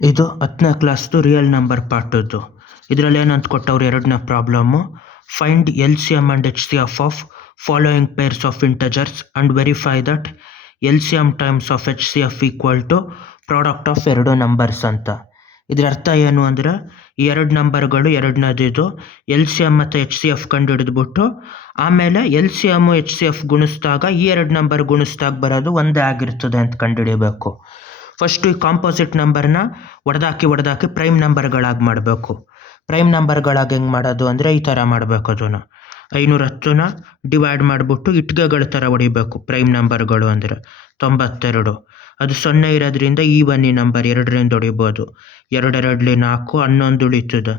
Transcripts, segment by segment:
ಇದು 10ನೇ ಕ್ಲಾಸ್ದು real number ಪಾರ್ಟದ್ದು. ಇದರಲ್ಲಿ ಏನಂತ ಕೊಟ್ಟವ್ರು ಎರಡನೇ problem. Find L C M and H C F of following pairs of integers and verify that L C M times of H C F equal to product of ಎರಡು numbers ಅಂತ. ಇದರ ಅರ್ಥ ಏನು ಅಂದರೆ, ಈ ಎರಡು ನಂಬರ್ಗಳು ಎರಡನೇದು ಎಲ್ ಸಿ ಎಮ್ ಮತ್ತು ಎಚ್ ಸಿ ಎಫ್ ಕಂಡು ಹಿಡಿದ್ಬಿಟ್ಟು ಆಮೇಲೆ L C M H C F ಗುಣಿಸಿದಾಗ ಈ ಎರಡು ನಂಬರ್ ಗುಣಿಸಿದಾಗ ಬರೋದು ಒಂದೇ ಆಗಿರ್ತದೆ ಅಂತ ಕಂಡುಹಿಡಿಯಬೇಕು. ಫಸ್ಟು ಈ ಕಾಂಪೋಸಿಟ್ ನಂಬರ್ನ ಹೊಡೆದಾಕಿ ಪ್ರೈಮ್ ನಂಬರ್ಗಳಾಗಿ ಮಾಡಬೇಕು. ಪ್ರೈಮ್ ನಂಬರ್ಗಳಾಗಿ ಹೆಂಗೆ ಮಾಡೋದು ಅಂದರೆ ಈ ಥರ ಮಾಡಬೇಕು. ಅದನ್ನು 510ನ ಡಿವೈಡ್ ಮಾಡಿಬಿಟ್ಟು ಇಟ್ಗೆಗಳ ಥರ ಹೊಡಿಬೇಕು. ಪ್ರೈಮ್ ನಂಬರ್ಗಳು ಅಂದರೆ 92. ಅದು 0 ಇರೋದ್ರಿಂದ ಈ ಬನ್ನಿ ನಂಬರ್ 2ರಿಂದ ಹೊಡಿಬೋದು. 2 2ಲಿ 4, 11 ಉಳಿತದೆ.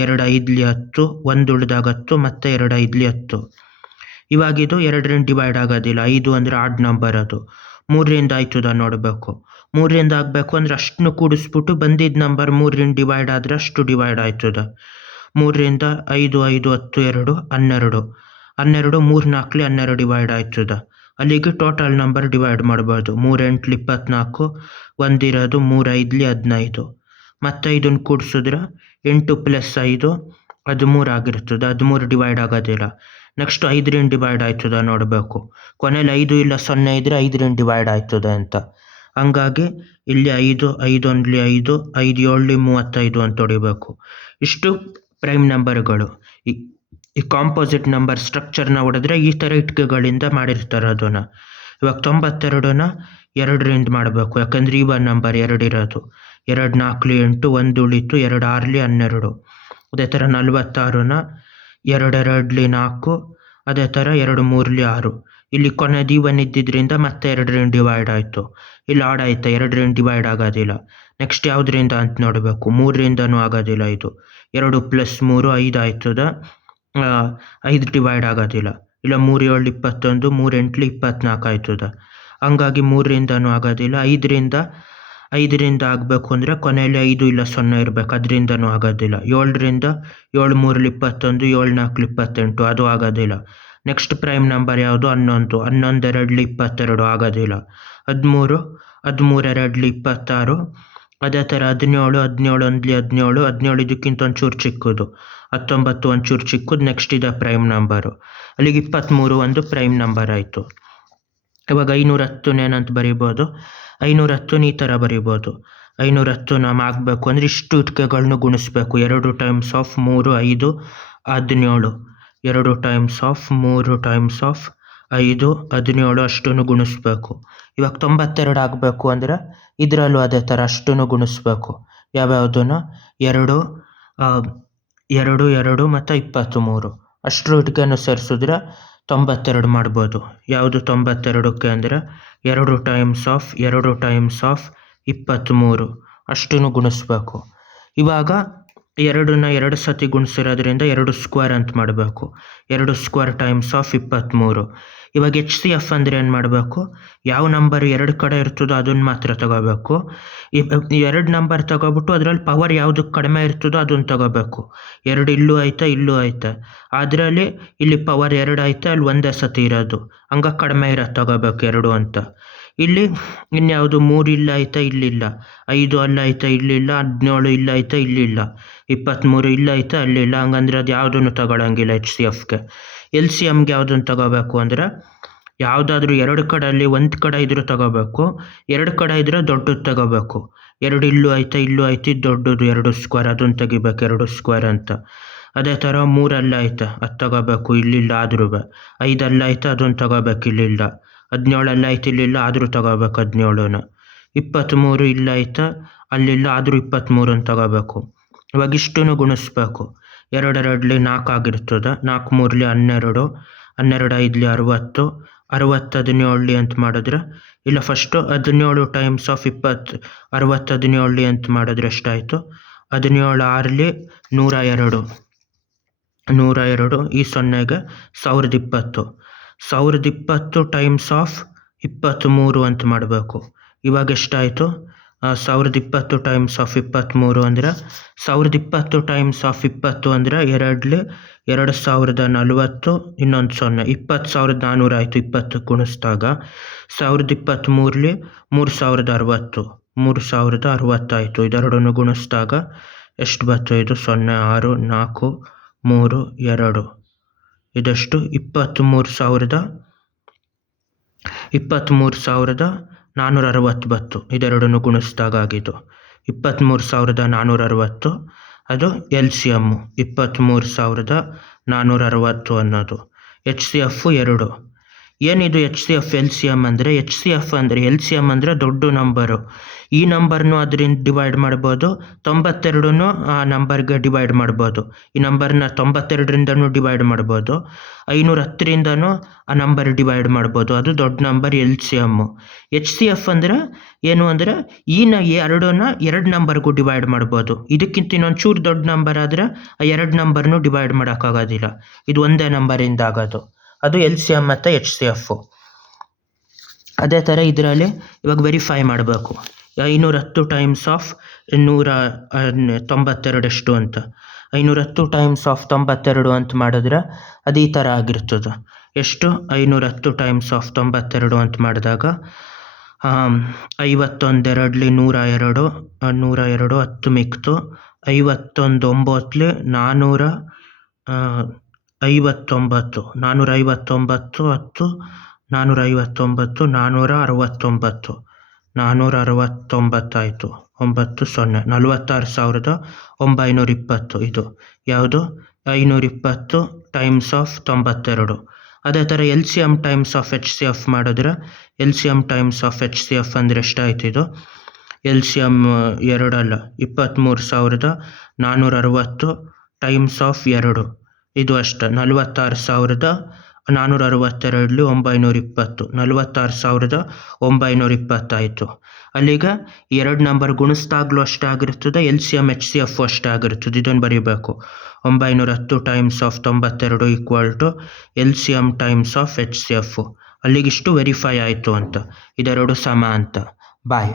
2 5ಲಿ 10, 1 ಉಳಿದಾಗ 10 ಮತ್ತು 2 5ಲಿ 10. ಇವಾಗಿದು 2ರಿಂದ ಡಿವೈಡ್ ಆಗೋದಿಲ್ಲ. 5 ಅಂದರೆ ಆಡ್ ನಂಬರ್, ಅದು 3ರಿಂದ ಆಯ್ತದ ನೋಡಬೇಕು. 3ರಿಂದ ಆಗಬೇಕು ಅಂದರೆ ಅಷ್ಟನ್ನು ಕೂಡಿಸ್ಬಿಟ್ಟು ಬಂದಿದ್ದ ನಂಬರ್ 3ರಿಂದ ಡಿವೈಡ್ ಆದರೆ ಅಷ್ಟು ಡಿವೈಡ್ ಆಯ್ತದ. 3ರಿಂದ 5 5 10 2 12. 12 3 4ಲಿ 12 ಡಿವೈಡ್ ಆಯ್ತದ. ಅಲ್ಲಿಗೆ ಟೋಟಲ್ ನಂಬರ್ ಡಿವೈಡ್ ಮಾಡ್ಬೋದು. 3 8ಲಿ 24, 1 ಇರೋದು 3 5ಲಿ 15. ಮತ್ತು ಇದನ್ನು ಕೂಡಿಸಿದ್ರೆ 8 + 5 13 ಆಗಿರ್ತದೆ. 13 ಡಿವೈಡ್ ಆಗೋದಿಲ್ಲ. ನೆಕ್ಸ್ಟ್ 5ರಿಂದ ಡಿವೈಡ್ ಆಯ್ತದ ನೋಡಬೇಕು. ಕೊನೆಯಲ್ಲಿ 5 ಇಲ್ಲ 0 ಇದ್ದರೆ 5ರಿಂದ ಡಿವೈಡ್ ಆಯ್ತದೆ ಅಂತ. ಹಂಗಾಗಿ ಇಲ್ಲಿ 5 5 1ಲಿ 5, 5 7ಲಿ 35 ಅಂತ ಹೊಡಿಬೇಕು. ಇಷ್ಟು ಪ್ರೈಮ್ ನಂಬರ್ಗಳು. ಈ ಕಾಂಪೋಸಿಟ್ ನಂಬರ್ ಸ್ಟ್ರಕ್ಚರ್ನ ಹೊಡೆದ್ರೆ ಈ ಥರ ಇಟ್ಕೆಗಳಿಂದ ಮಾಡಿರ್ತಾರೆ ಅದನ್ನು. ಇವಾಗ 92ನ 2ರಿಂದ ಮಾಡಬೇಕು, ಯಾಕಂದರೆ ಈ ನಂಬರ್ 2 ಇರೋದು. 2 4ಲಿ 8, 1 ಉಳಿತು. 2 6ಲಿ 12. ಅದೇ ಥರ 46ನ 2 2ಲಿ 4, ಅದೇ ಥರ 2 3ಲಿ 6. ಇಲ್ಲಿ ಕೊನೆದು ಈವನ್ ಇದ್ದಿದ್ದರಿಂದ ಮತ್ತೆ 2ರಿಂದ ಡಿವೈಡ್ ಆಯಿತು. ಇಲ್ಲಿ ಆಡ್ ಆಯ್ತಾ, 2ರಿಂದ ಡಿವೈಡ್ ಆಗೋದಿಲ್ಲ. ನೆಕ್ಸ್ಟ್ ಯಾವುದರಿಂದ ಅಂತ ನೋಡಬೇಕು. 3ರಿಂದನೂ ಆಗೋದಿಲ್ಲ. ಇದು 2 + 3 5 ಆಯ್ತದ. 5 ಡಿವೈಡ್ ಆಗೋದಿಲ್ಲ. ಇಲ್ಲ 3 7 21, 3 8ಲಿ 24 ಆಯ್ತದ. ಹಂಗಾಗಿ 3ರಿಂದನೂ ಆಗೋದಿಲ್ಲ. 5ರಿಂದ ಆಗಬೇಕು ಅಂದರೆ ಕೊನೆಯಲ್ಲಿ 5 ಇಲ್ಲ 0 ಇರಬೇಕು, ಅದರಿಂದನೂ ಆಗೋದಿಲ್ಲ. 7ರಿಂದ 7 3ಲಿ 21, 7 4ಲಿ 28, ಅದು ಆಗೋದಿಲ್ಲ. ನೆಕ್ಸ್ಟ್ ಪ್ರೈಮ್ ನಂಬರ್ ಯಾವುದು? 11. 11 2ಲಿ 22 ಆಗೋದಿಲ್ಲ. 13 2ಲಿ 26. ಅದೇ ಥರ 17 1ಲಿ 17, 17 ಇದಕ್ಕಿಂತ ಒಂಚೂರು ಚಿಕ್ಕದು. 19 ಒಂಚೂರು ಚಿಕ್ಕದು. ನೆಕ್ಸ್ಟ್ ಇದೆ ಪ್ರೈಮ್ ನಂಬರು. ಅಲ್ಲಿಗೆ 23 ಒಂದು ಪ್ರೈಮ್ ನಂಬರ್ ಆಯಿತು. ಇವಾಗ 510 ಏನಂತ ಬರಿಬೋದು? 510 ಈ ಥರ ಬರಿಬೋದು. 510 ನಾವು ಆಗಬೇಕು ಅಂದರೆ ಇಷ್ಟು ಇಟ್ಕೆಗಳನ್ನ ಗುಣಿಸ್ಬೇಕು. 2 times of 3 5 17. 2 times of 3 times of 5 17 ಅಷ್ಟನ್ನು ಗುಣಿಸ್ಬೇಕು. ಇವಾಗ 92 ಆಗಬೇಕು ಅಂದರೆ ಇದರಲ್ಲೂ ಅದೇ ಥರ ಅಷ್ಟನ್ನು ಗುಣಿಸ್ಬೇಕು. ಯಾವ್ಯಾವುದನ್ನು? 2 2 2 ಮತ್ತು 23 ಅಷ್ಟರ ಇಟ್ಕೆಯನ್ನು ಸೇರಿಸಿದ್ರೆ 92 ಮಾಡ್ಬೋದು. ಯಾವುದು 92ಕ್ಕೆ ಅಂದರೆ 2 ಟೈಮ್ಸ್ ಆಫ್ 23 ಅಷ್ಟನ್ನು ಗುಣಿಸ್ಬೇಕು. ಇವಾಗ 2ನ 2 ಸತಿ ಗುಣಿಸಿರೋದ್ರಿಂದ 2 ಸ್ಕ್ವೇರ್ ಅಂತ ಮಾಡಬೇಕು. 2 ಸ್ಕ್ವೇರ್ ಟೈಮ್ಸ್ ಆಫ್ 23. ಇವಾಗ ಎಚ್ ಸಿ ಎಫ್ ಅಂದರೆ ಏನು ಮಾಡಬೇಕು? ಯಾವ ನಂಬರ್ 2 ಕಡೆ ಇರ್ತದೋ ಅದನ್ನು ಮಾತ್ರ ತಗೋಬೇಕು. 2 ನಂಬರ್ ತಗೋಬಿಟ್ಟು ಅದರಲ್ಲಿ ಪವರ್ ಯಾವುದಕ್ಕೆ ಕಡಿಮೆ ಇರ್ತದೋ ಅದನ್ನು ತಗೋಬೇಕು. 2 ಇಲ್ಲೂ ಐತೆ ಇಲ್ಲೂ ಐತೆ. ಅದರಲ್ಲಿ ಇಲ್ಲಿ ಪವರ್ 2 ಐತೆ, ಅಲ್ಲಿ ಒಂದೇ ಸತಿ ಇರೋದು. ಹಂಗಾಗಿ ಕಡಿಮೆ ಇರೋದು ತಗೋಬೇಕು 2 ಅಂತ. ಇಲ್ಲಿ ಇನ್ಯಾವುದು 3 ಇಲ್ಲ ಐತೆ ಇಲ್ಲಿಲ್ಲ. 5 ಅಲ್ಲಿ ಐತೆ ಇಲ್ಲಿಲ್ಲ. 17 ಇಲ್ಲ ಐತೆ ಇಲ್ಲಿಲ್ಲ. 23 ಇಲ್ಲ ಐತೆ ಅಲ್ಲಿಲ್ಲ. ಹಂಗಂದ್ರೆ ಅದು ಯಾವುದನ್ನು ತಗೊಳ್ಳಂಗಿಲ್ಲ ಎಚ್ ಸಿ ಎಫ್ಗೆ. ಎಲ್ ಸಿ ಎಮ್ಗೆ ಯಾವುದನ್ನು ತಗೋಬೇಕು ಅಂದರೆ ಯಾವುದಾದ್ರೂ 2 ಕಡೆಯಲ್ಲಿ ಒಂದು ಕಡೆ ಇದ್ರೂ ತಗೋಬೇಕು. 2 ಕಡೆ ಇದ್ದರೆ ದೊಡ್ಡದು ತಗೋಬೇಕು. 2 ಇಲ್ಲೂ ಐತೆ ಇಲ್ಲೂ ಐತೆ ದೊಡ್ಡದು 2 ಸ್ಕ್ವೇರ್, ಅದನ್ನು ತೆಗಿಬೇಕು 2 ಸ್ಕ್ವೇರ್ ಅಂತ. ಅದೇ ಥರ 3 ಅಲ್ಲಿ ಐತೆ ಅದು ತಗೋಬೇಕು, ಇಲ್ಲಿಲ್ಲ ಆದ್ರೂ. 5 ಅಲ್ಲಿ ಐತೆ ಅದನ್ನು ತಗೋಬೇಕು, ಇಲ್ಲಿಲ್ಲ. 17 ಅಲ್ಲಿ ಐತೆ ಇಲ್ಲಿಲ್ಲ ಆದರೂ ತಗೋಬೇಕು 17ನ. 23 ಇಲ್ಲ ಐತೆ ಅಲ್ಲಿಲ್ಲ ಆದರೂ 23 ತಗೋಬೇಕು. ಇವಾಗ ಇಷ್ಟನ್ನು ಗುಣಿಸ್ಬೇಕು. 2 2ಲಿ 4 ಆಗಿರ್ತದೆ. 4 3ಲಿ 12, 12 5ಲಿ 60, 60 17ಲಿ ಅಂತ ಮಾಡಿದ್ರೆ ಇಲ್ಲ ಫಸ್ಟು 17 ಟೈಮ್ಸ್ ಆಫ್ 20, 60 17ಲಿ ಅಂತ ಮಾಡಿದ್ರೆ ಎಷ್ಟಾಯಿತು? 17 6ಲಿ 102, 102. ಈ 0ಗೆ 1020. 1020 ಟೈಮ್ಸ್ ಆಫ್ 23 ಅಂತ ಮಾಡಬೇಕು. ಇವಾಗ ಎಷ್ಟಾಯಿತು? 1020 ಟೈಮ್ಸ್ ಆಫ್ 23 ಅಂದರೆ 1020 ಟೈಮ್ಸ್ ಆಫ್ 20 ಅಂದರೆ 2ಲಿ 2040, ಇನ್ನೊಂದು 0, 20,400 ಆಯಿತು. 20 ಗುಣಿಸಿದಾಗ 1023ಲಿ 3060, 3060 ಆಯಿತು. ಇದೆರಡನ್ನು ಗುಣಿಸಿದಾಗ ಎಷ್ಟು ಬಂತು? ಇದು 0, 6, 4, 3, 2 ಇದೆಷ್ಟು? 23,460 ಬಂತು. ಇದೆರಡನ್ನು ಗುಣಿಸಿದಾಗ ಆಗಿದ್ದು 23,460. ಅದು ಎಲ್ ಸಿ ಎಮ್ಮು 23,460 ಅನ್ನೋದು. H C F 2. ಏನಿದು H C F L C M ಅಂದರೆ? ಎಚ್ ಸಿ ಎಫ್ ಅಂದರೆ ಎಲ್ ಸಿ ಎಮ್ ಅಂದರೆ ದೊಡ್ಡ ನಂಬರು. ಈ ನಂಬರ್ನು ಅದರಿಂದ ಡಿವೈಡ್ ಮಾಡ್ಬೋದು, 92 ಆ ನಂಬರ್ಗೆ ಡಿವೈಡ್ ಮಾಡ್ಬೋದು. ಈ ನಂಬರ್ನ 92ರಿಂದನೂ ಡಿವೈಡ್ ಮಾಡ್ಬೋದು, 510ರಿಂದನೂ ಆ ನಂಬರ್ ಡಿವೈಡ್ ಮಾಡ್ಬೋದು. ಅದು ದೊಡ್ಡ number L C M. H C F ಅಂದರೆ ಏನು ಅಂದರೆ ಎರಡನ್ನ 2 ನಂಬರ್ಗೂ ಡಿವೈಡ್ ಮಾಡ್ಬೋದು. ಇದಕ್ಕಿಂತ ಇನ್ನೊಂಚೂರು ದೊಡ್ಡ ನಂಬರ್ ಆದರೆ ಆ 2 ನಂಬರ್ನು ಡಿವೈಡ್ ಮಾಡೋಕ್ಕಾಗೋದಿಲ್ಲ. ಇದು ಒಂದೇ ನಂಬರಿಂದ ಆಗೋದು. ಅದು ಎಲ್ ಸಿ ಎಮ್ ಮತ್ತು ಎಚ್ ಸಿ ಎಫ್. ಅದೇ ಥರ ಇದರಲ್ಲಿ ಇವಾಗ ವೆರಿಫೈ ಮಾಡಬೇಕು. 510 ಟೈಮ್ಸ್ ಆಫ್ 192 ಎಷ್ಟು ಅಂತ. 510 ಟೈಮ್ಸ್ ಆಫ್ 92 ಅಂತ ಮಾಡಿದ್ರೆ ಅದು ಈ ಥರ ಆಗಿರ್ತದೆ. ಎಷ್ಟು? 510 ಟೈಮ್ಸ್ ಆಫ್ 92 ಅಂತ ಮಾಡಿದಾಗ 51 2 102, 102 10 ಮಿಕ್ತು. 51 9 459, 459 10 459, 469, 469 ಆಯಿತು. 9 0 46,920. ಇದು ಯಾವುದು? 520 ಟೈಮ್ಸ್ ಆಫ್ 92. ಅದೇ ಥರ L C M times of H C F ಮಾಡಿದ್ರೆ L C M times of H C F ಅಂದರೆ ಎಷ್ಟಾಯ್ತು? ಇದು ಎಲ್ ಸಿ ಎಮ್ 2 ಅಲ್ಲ, 23,460 ಟೈಮ್ಸ್ ಆಫ್ 2. ಇದು ಅಷ್ಟೇ 46,462 920, 46,920 ಆಯಿತು. ಅಲ್ಲಿಗೆ 2 ನಂಬರ್ ಗುಣಿಸ್ದಾಗಲೂ ಅಷ್ಟೇ ಆಗಿರ್ತದೆ, L C M H C F ಅಷ್ಟೇ ಆಗಿರ್ತದೆ. ಇದನ್ನು ಬರೀಬೇಕು. 910 times of 92 equal to L C M times of H C F. ಅಲ್ಲಿಗಿಷ್ಟು ವೆರಿಫೈ ಆಯಿತು ಅಂತ, ಇದೆರಡು ಸಮ ಅಂತ. ಬಾಯ್.